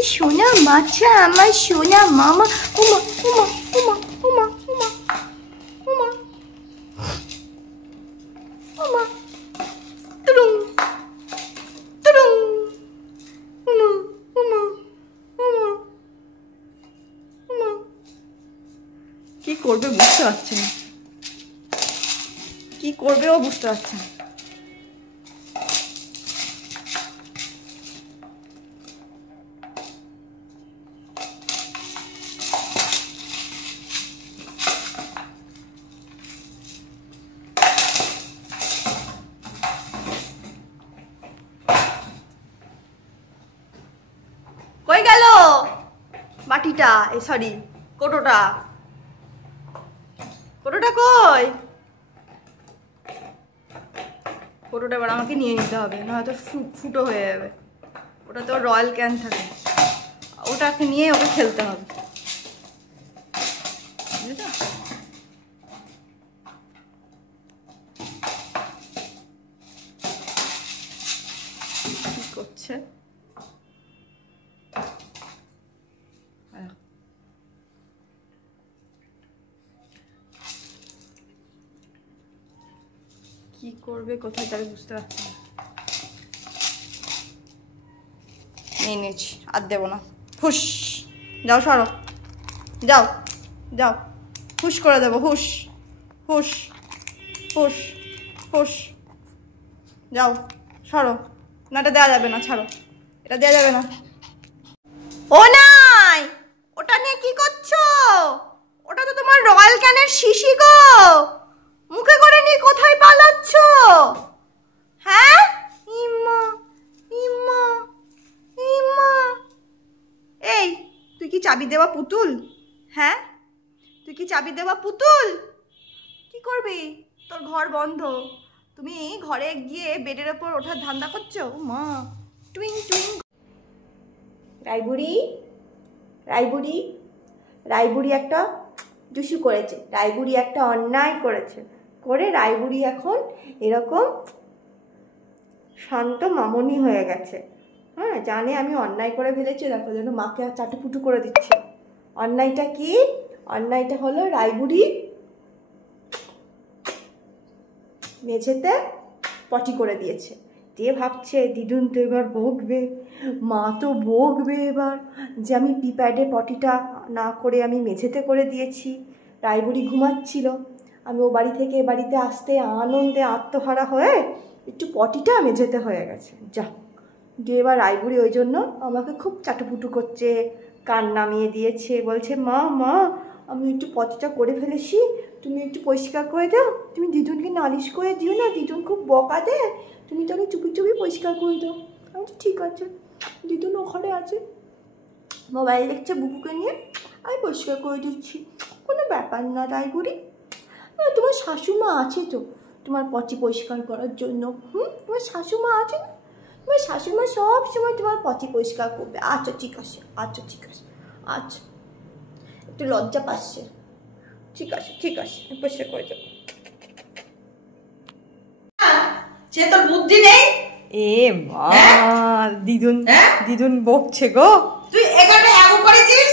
সোনা বাচ্চা আমার, সোনা মামা। ওমা ওমা ওমা ওমা ওমা ওমা ওমা, তুরুং তুরুং, ওমা ওমা ওমা ওমা। কি করবে বুঝতে পারছে না, কি করবে ও বুঝতে পারছে না। কই গেল বাটিটা, সরি কোটোটা, কোটোটা কই? কোটোটা এবার আমাকে নিয়ে নিতে হবে, না হয়তো ফুটো হয়ে যাবে। ওটা তো রয়্যাল ক্যান থাকে, ওটাকে নিয়ে ওকে খেলতে হবে। কি করছে? কি করবে কোথায় যাবে বুঝতে পারছি না। নিয়ে নিচ্ছি, আর দেবো না। হুশ, যাও সরো, যাও যাও, হুশ করে দেবো, হুশ হুশ হুশ হুশ, যাও সরো। না এটা দেওয়া যাবে না, ছাড়ো, এটা দেওয়া যাবে না। ও নাই, ওটা নিয়ে কি করছো? ওটা তো তোমার রয়্যাল ক্যানের শিশি গো, মুখে করে নিয়ে কোথায় পালাচ্ছ? হ্যাঁ, ইম্মা ইম্মা ইম্মা। এই তুই কি চাবি দেওয়া পুতুল? হ্যাঁ, তুই কি চাবি দেওয়া পুতুল? কি করবি? তোর ঘর বন্ধ, তুমি ঘরে গিয়ে বেডের ওপর ওঠার ধান্দা করছো? মা টুইং টুইং। রাইবুড়ি রাইবুড়ি রাইবুড়ি একটা দুশু করেছে, রাইবুড়ি একটা অন্যায় করেছে, করে রাইবুড়ি এখন এরকম শান্ত মামনি হয়ে গেছে। হ্যাঁ, জানে আমি অন্যায় করে ফেলেছি, দেখো যেন মাকে চাটুপুটু করে দিচ্ছে। অন্যায়টা কি? অন্যায়টা হলো রাইবুড়ি মেঝেতে পটি করে দিয়েছে। দিয়ে ভাবছে দিদুন তো এবার বকবে, মা তো বকবে এবার যে আমি পিপ্যাডে পটিটা না করে আমি মেঝেতে করে দিয়েছি। রাইবুড়ি ঘুমাচ্ছিল, আমি ও বাড়ি থেকে এ বাড়িতে আসতে আনন্দে আত্মহারা হয়ে একটু পটিটা মেঝেতে হয়ে গেছে। যা দিয়ে এবার রাইবুড়ি ওই জন্য আমাকে খুব চাটুপুটু করছে, কান নামিয়ে দিয়েছে, বলছে মা মা আমি একটু পটিটা করে ফেলেছি, তুমি একটু পরিষ্কার করে দাও, তুমি দিদুনকে নালিশ করে দিও না, দিদুন খুব বকা দেয়, তুমি তাহলে চুপি চুপি পরিষ্কার করে দাও। আমি তো ঠিক আছে, দিদুন ওখানে আছে মোবাইল দেখছে বুকুকে নিয়ে, আমি পরিষ্কার করে দিচ্ছি, কোনো ব্যাপার না রাইবুড়ি। তোমার শাশুমা আছে তো তোমার পটি পরিষ্কার করার জন্য, তোমার শাশুমা আছে না, তোমার শাশুমা সব সময় তোমার পটি পরিষ্কার করবে। আচ্ছা ঠিক আছে, আচ্ছা ঠিক আছে, আচ্ছা একটু লজ্জা পাচ্ছে, ঠিক আছে ঠিক আছে পরিষ্কার করে দেবো। সে তোর বুদ্ধি নেই। এ মা, দিদুন দিদুন বকছে গো। তুই এখানে হাগু করেছিস,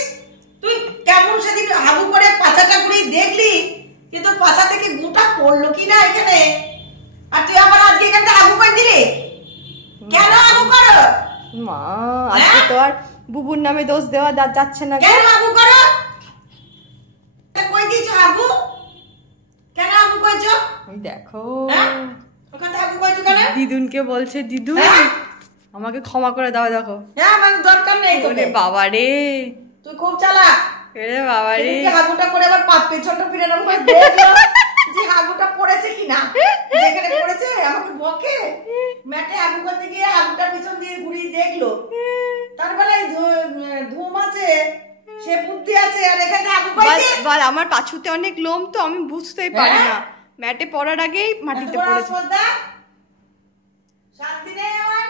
তুই কেমন সেদিন হাগু করে পাছাটা ঘুরে দেখলি যে তোর পাছা থেকে গুটা পড়লো কিনা এখানে, আর তুই আবার আজকে এখানে হাগু করে দিলি কেন? হাগু করো মা, আজকে তো আর বুবুর নামে দোষ দেওয়া যাচ্ছে না। কেন হাগু করো? কই দিয়েছো হাগু? কেন হাগু করেছো? ওই দেখো ওখানে হাগু করেছো কেন? দিদুনকে বলছে দিদুন আমাকে ক্ষমা করে দাও। দেখো হ্যাঁ, মানে দরকার নেই তোকে। বাবা রে, তুই খুব চালাক। রে বাবা রে, হাগুটা করে আবার পেছনটা ফিরে এরকম করে দেখলো যে হাগুটা পড়েছে কিনা, যেখানে পড়েছে আমাকে বকে। ম্যাটে হাগু করতে গিয়ে হাগুটা পিছন দিয়ে ঘুরিয়ে দেখলো, তার বেলায় ধুম আছে, সে বুদ্ধি আছে, আর এখানে হাগু করেছে। বল আমার পাছুতে অনেক লোম তো আমি বুঝতেই পারি না, ম্যাটে পড়ার আগেই মাটিতে পড়েছে। শান্তি নেই আমার।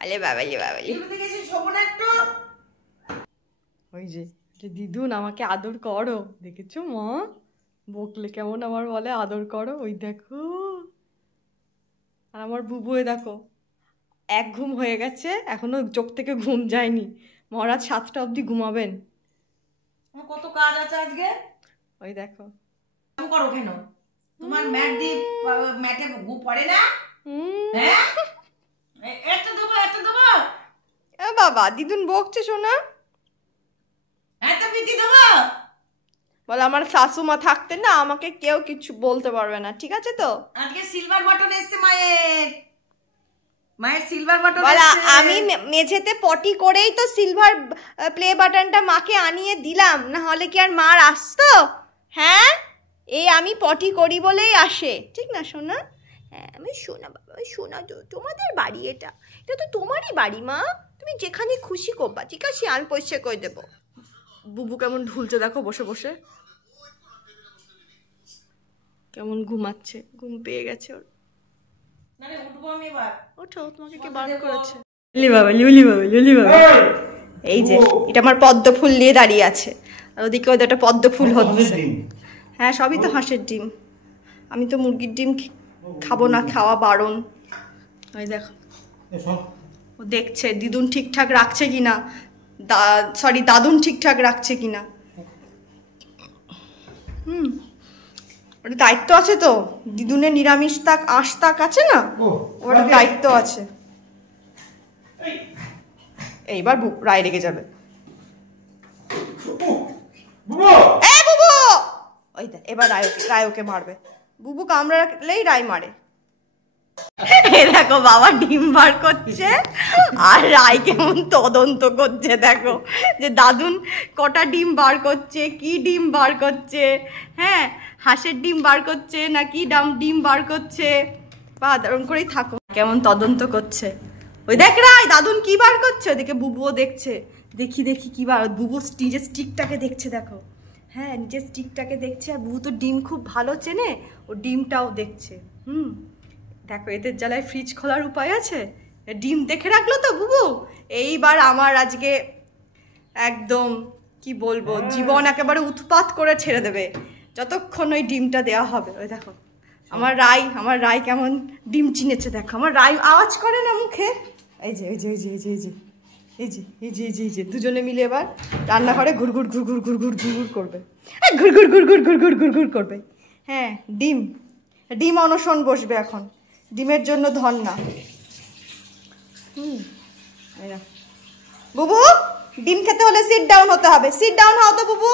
আলে বাবালি বাবালি, একটু ওই যে দিদুন আমাকে আদর করো, দেখেছো মা বকলে কেমন আমার বলে আদর করো, ওই দেখো। আর আমার বুবুয়ে দেখো এক ঘুম হয়ে গেছে, এখনো চোখ থেকে ঘুম যায়নি, মহারাজ 7টা অবধি ঘুমাবেন। আমার কত কাজ আছে আজকে। ওই দেখো তুমি করো কেন? তোমার ম্যাটে গু পড়ে না? হ্যাঁ, এত দেবো এ বাবা, দিদুন বকছে শোনা। এত পিটি দেবো? বলে আমার শাশুমা থাকতে না আমাকে কেউ কিছু বলতে পারবে না, ঠিক আছে তো? আজকে সিলভার বাটন এসছে মায়ের সিলভার বাটন বলে এসছে। আমি মেঝেতে পটি করেই তো সিলভার প্লে বাটনটা মাকে আনিয়ে দিলাম, না হলে কি আর মার আসতো? হ্যাঁ, এই আমি পটি করি বলেই আসে, ঠিক না সোনা? হ্যাঁ আমি সোনা বাবা, সোনা তো তোমাদের বাড়ি, এটা তো তোমারই বাড়ি মা, তুমি যেখানে খুশি করবা, ঠিক আছে? আমি পয়সা করে দেবো। বুবু কেমন ঢুলছে দেখো বসে বসে, কেমন ঘুমাচ্ছে, ঘুম পেয়ে গেছে ওর। মানে উঠবো আমি এবার। ওঠো, তোমাকে কে বার করেছে? লিলি বাবা। এই যে এটা আমার পদ্ম ফুল নিয়ে দাঁড়িয়ে আছে, আর ওদিকে ওদের একটা পদ্ম ফুল হচ্ছে। হ্যাঁ সবই তো হাঁসের ডিম, আমি তো মুরগির ডিম খাবো না, খাওয়া বারণ। ওই দেখো ও দেখছে দিদুন ঠিকঠাক রাখছে কিনা, দাদুন ঠিকঠাক রাখছে কিনা। ওটা দায়িত্ব আছে তো, দিদুনের নিরামিষ তাক আঁশ তাক আছে না, ওটা দায়িত্ব আছে। এইবার রায় রেগে যাবে। বুবু, ওই দেখ এবার রায় ওকে মারবে। বুবু কামড়ালেই রায় মারে। দেখো বাবা ডিম বার করছে, আর রায় কেমন তদন্ত করছে দেখো, যে দাদুন কটা ডিম বার করছে, কি ডিম বার করছে, হ্যাঁ হাঁসের ডিম বার করছে না কি ডিম বার করছে, বা দারুণ করেই থাকো, কেমন তদন্ত করছে। ওই দেখ রায় দাদুন কি বার করছে, ওদিকে বুবুও দেখছে, দেখি কি বার। বুবু নিজের স্টিকটাকে দেখছে দেখো, হ্যাঁ নিজের স্টিকটাকে দেখছে, আর বুবু তো ডিম খুব ভালো চেনে, ও ডিমটাও দেখছে। দেখো এদের জ্বালায় ফ্রিজ খোলার উপায় আছে, ডিম দেখে রাখলো তো বুবু। এইবার আমার আজকে একদম কি বলবো, জীবন একেবারে উৎপাত করে ছেড়ে দেবে যতক্ষণ ওই ডিমটা দেওয়া হবে। ওই দেখো আমার রায় কেমন ডিম চিনেছে দেখো, আমার রায় আওয়াজ করে না মুখে। এই যে দুজনে মিলে এবার রান্নাঘরে ঘুরঘুর করবে, ঘুরঘুর করবে। হ্যাঁ ডিম অনশন বসবে এখন, ডিমের জন্য ধন্না। বুবু ডিম খেতে হলে সিট ডাউন হতে হবে, সিট ডাউন হও তো বুবু,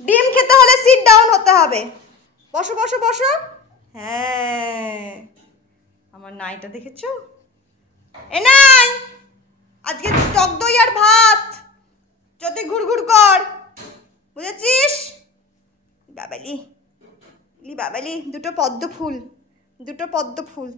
ডিম খেতে হলে সিট ডাউন হতে হবে, বসো। হ্যাঁ আমার নাইটা দেখেছো? এ নাই আজকে টক দই আর ভাত, যদি ঘুরঘুর কর, বুঝেছিস? বাবালি দুটো পদ্ম ফুল